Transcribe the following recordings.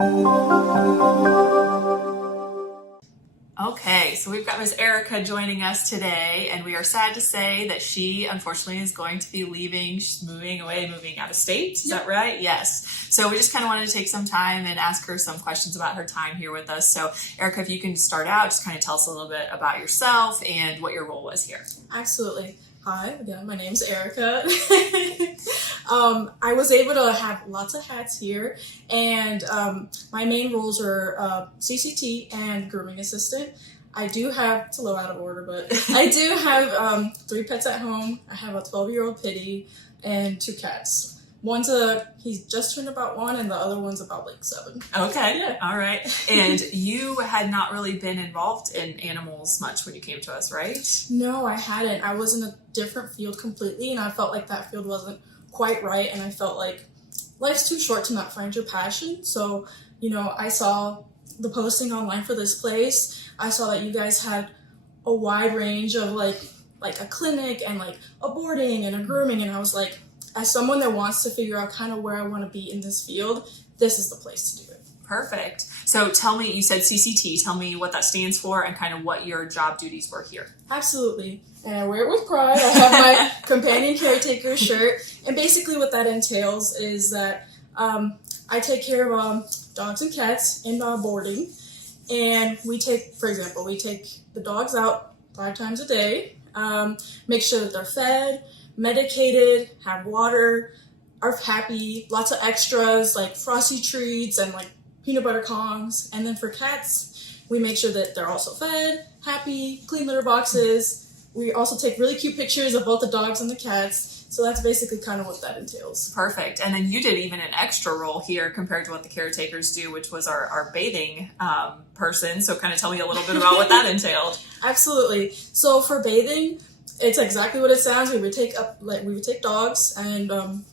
Okay, so we've got Ms. Erika joining us today, and we are sad to say that she unfortunately is going to be leaving. She's moving away, moving out of state. Is that right? Yes. So we just kind of wanted to take some time and ask her some questions about her time here with us. So Erika, if you can start out, just kind of tell us a little bit about yourself and what your role was here. Absolutely. Hi, again, my name's Erika. I was able to have lots of hats here, and my main roles are CCT and grooming assistant. I do have, it's a little out of order, but I do have 3 pets at home. I have a 12-year-old pitty and 2 cats. He's just turned about 1, and the other one's about like 7. Okay, yeah. All right. And you had not really been involved in animals much when you came to us, right? No, I hadn't. I was in a different field completely, and I felt like that field wasn't quite right, and I felt like life's too short to not find your passion. So, I saw the posting online for this place. I saw that you guys had a wide range of like a clinic and like a boarding and a grooming, and I was like, as someone that wants to figure out kind of where I want to be in this field, this is the place to do it. Perfect. So tell me, you said CCT, tell me what that stands for and kind of what your job duties were here. Absolutely. And I wear it with pride. I have my companion caretaker shirt. And basically what that entails is that I take care of dogs and cats in boarding. And we take the dogs out 5 times a day, make sure that they're fed, medicated, have water, are happy, lots of extras like frosty treats and like peanut butter Kongs. And then for cats, we make sure that they're also fed, happy, clean litter boxes. We also take really cute pictures of both the dogs and the cats. So that's basically kind of what that entails. Perfect. And then you did even an extra role here compared to what the caretakers do, which was our bathing person. So kind of tell me a little bit about what that entailed. Absolutely. So for bathing, it's exactly what it sounds. We would take dogs and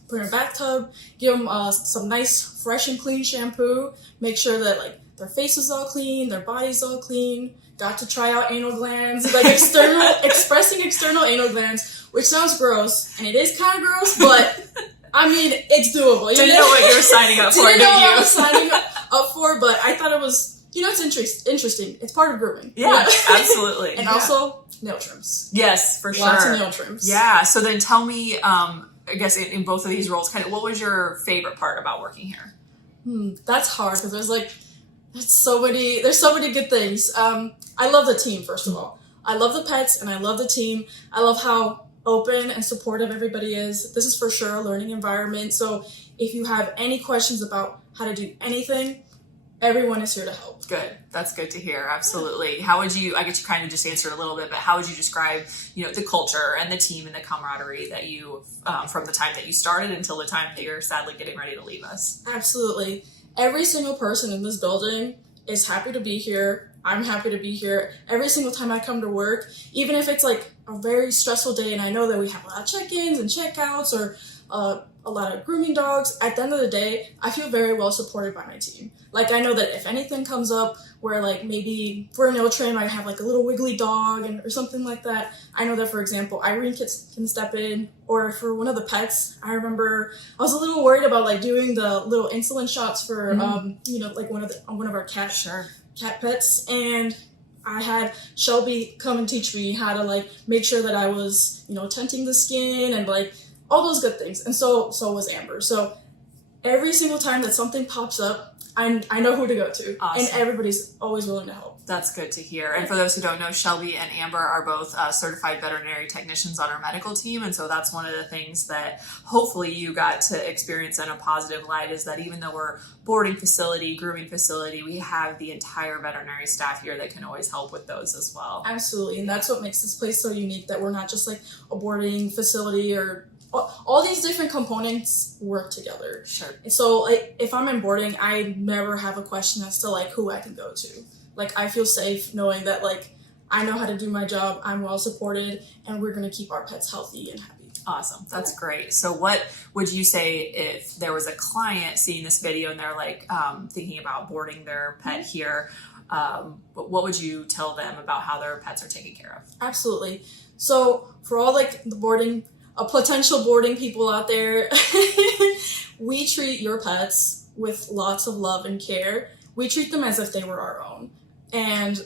put in a bathtub, give them some nice fresh and clean shampoo, make sure that like their face is all clean, their body's all clean. Got to try out anal glands, like expressing external anal glands, which sounds gross, and it is kind of gross, but I mean it's doable. Didn't know what you were signing up for, didn't know what I was signing up for, but I thought it was, it's interesting. It's part of grooming. Yeah, absolutely. And also nail trims. Yes, for sure. Lots of nail trims. Yeah. So then tell me, I guess in both of these roles, kind of what was your favorite part about working here? That's hard because there's so many good things. I love the team, first of all. I love the pets and I love the team. I love how open and supportive everybody is. This is for sure a learning environment. So if you have any questions about how to do anything, everyone is here to help. Good. That's good to hear. Absolutely. How would you, I guess you kind of just answered a little bit, but how would you describe, the culture and the team and the camaraderie that you, from the time that you started until the time that you're sadly getting ready to leave us? Absolutely. Every single person in this building is happy to be here. I'm happy to be here. Every single time I come to work, even if it's like a very stressful day and I know that we have a lot of check-ins and check-outs or a lot of grooming dogs, at the end of the day, I feel very well supported by my team. Like I know that if anything comes up where like maybe for a nail trim I have like a little wiggly dog or something like that, I know that for example Irene can step in, or for one of the pets, I remember I was a little worried about like doing the little insulin shots for like one of our cat pets, and I had Shelby come and teach me how to like make sure that I was tenting the skin and like all those good things, and so was Amber. So every single time that something pops up, I know who to go to. Awesome. And everybody's always willing to help. That's good to hear. And for those who don't know, Shelby and Amber are both certified veterinary technicians on our medical team. And so that's one of the things that hopefully you got to experience in a positive light, is that even though we're boarding facility, grooming facility, we have the entire veterinary staff here that can always help with those as well. Absolutely. And that's what makes this place so unique, that we're not just like a boarding facility, or all these different components work together. Sure. So like if I'm in boarding, I never have a question as to like who I can go to. Like I feel safe knowing that like I know how to do my job, I'm well supported, and we're going to keep our pets healthy and happy. Awesome. That's great. So what would you say if there was a client seeing this video and they're like thinking about boarding their pet here, what would you tell them about how their pets are taken care of? Absolutely. So for all like the potential boarding people out there, we treat your pets with lots of love and care. We treat them as if they were our own. And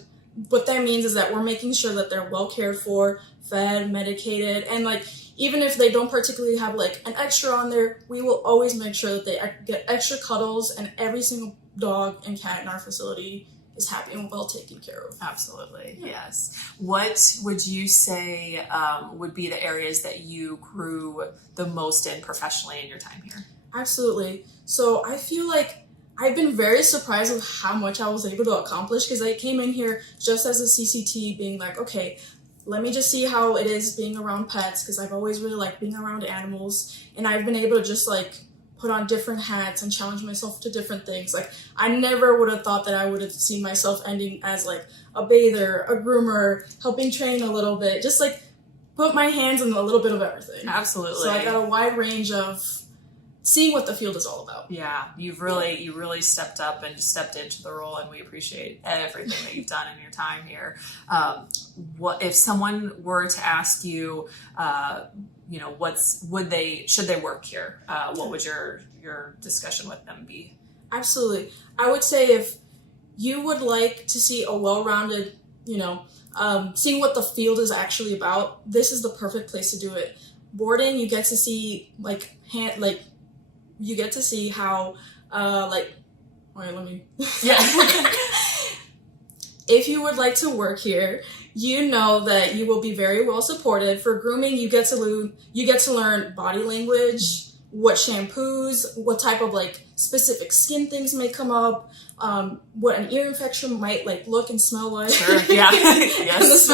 what that means is that we're making sure that they're well cared for, fed, medicated, and like even if they don't particularly have like an extra on there, we will always make sure that they get extra cuddles, and every single dog and cat in our facility is happy and well taken care of. Absolutely, yes. What would you say would be the areas that you grew the most in professionally in your time here? Absolutely. So I feel like I've been very surprised with how much I was able to accomplish, because I came in here just as a CCT being like, okay, let me just see how it is being around pets, because I've always really liked being around animals, and I've been able to just like put on different hats and challenge myself to different things. Like I never would have thought that I would have seen myself ending as like a bather, a groomer, helping train a little bit, just like put my hands in a little bit of everything. Absolutely. So I got a wide range of seeing what the field is all about. Yeah, you really stepped up and just stepped into the role, and we appreciate everything that you've done in your time here. What if someone were to ask you, should they work here? What would your discussion with them be? Absolutely. I would say if you would like to see a well-rounded, seeing what the field is actually about, this is the perfect place to do it. Boarding, you get to see you get to see how if you would like to work here, you know that you will be very well supported. For grooming, you get to learn body language, what shampoos, what type of like specific skin things may come up, what an ear infection might like look and smell like. Sure. Yeah. Yes.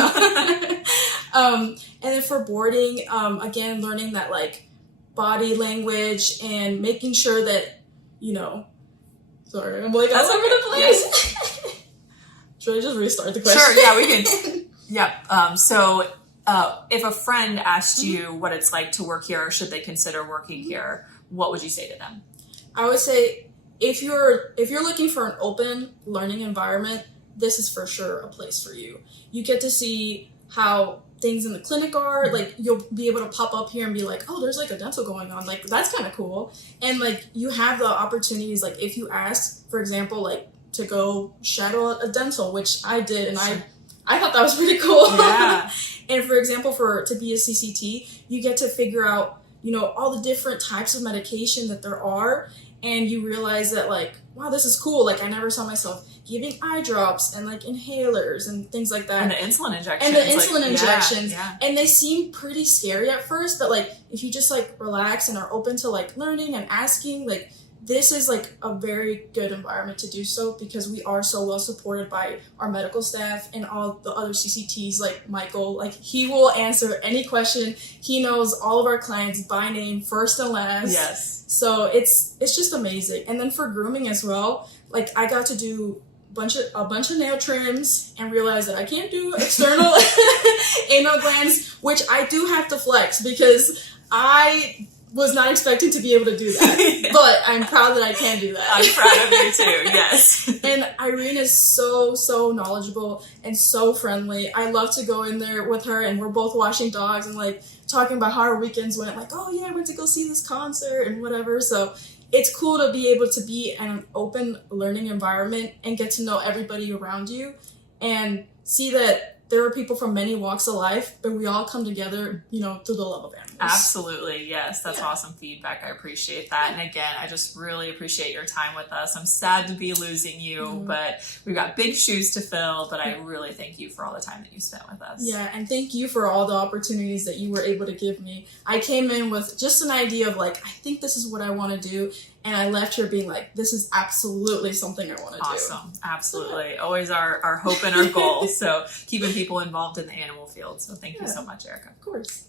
And then for boarding, again, learning that like body language and making sure that, sorry, I'm like all over the place. Yes. Should I just restart the question? Sure, yeah, we can. Yeah. So if a friend asked you what it's like to work here, or should they consider working here, what would you say to them? I would say if you're looking for an open learning environment, this is for sure a place for you. You get to see how things in the clinic are, like you'll be able to pop up here and be like, oh, there's like a dental going on, like that's kind of cool. And like you have the opportunities, like if you ask, for example, like to go shadow a dental, which I did, and Sure. I thought that was pretty cool. Yeah. And for example, to be a CCT, you get to figure out, all the different types of medication that there are, and you realize that like, wow, this is cool. Like I never saw myself giving eye drops and like inhalers and things like that. And the insulin injections. Yeah. And they seem pretty scary at first, but like if you just like relax and are open to like learning and asking, like this is like a very good environment to do so, because we are so well supported by our medical staff and all the other CCTs, like Michael. Like he will answer any question. He knows all of our clients by name, first and last. Yes. So it's just amazing. And then for grooming as well, like I got to do a bunch of nail trims and realize that I can't do external anal glands, which I do have to flex because I was not expecting to be able to do that. Yeah. But I'm proud that I can do that. I'm proud of you too, yes. And Irene is so knowledgeable and so friendly. I love to go in there with her, and we're both washing dogs and like talking about how our weekends went. Like, oh yeah, I went to go see this concert and whatever. So it's cool to be able to be in an open learning environment and get to know everybody around you and see that there are people from many walks of life, but we all come together, through the love of animals. Absolutely. Yes. That's awesome feedback. I appreciate that. And again, I just really appreciate your time with us. I'm sad to be losing you, but we've got big shoes to fill, but I really thank you for all the time that you spent with us. Yeah. And thank you for all the opportunities that you were able to give me. I came in with just an idea of like, I think this is what I want to do. And I left here being like, this is absolutely something I want to do. Awesome. Absolutely. Always our hope and our goal. So keeping people involved in the animal field. So thank you so much, Erika. Of course.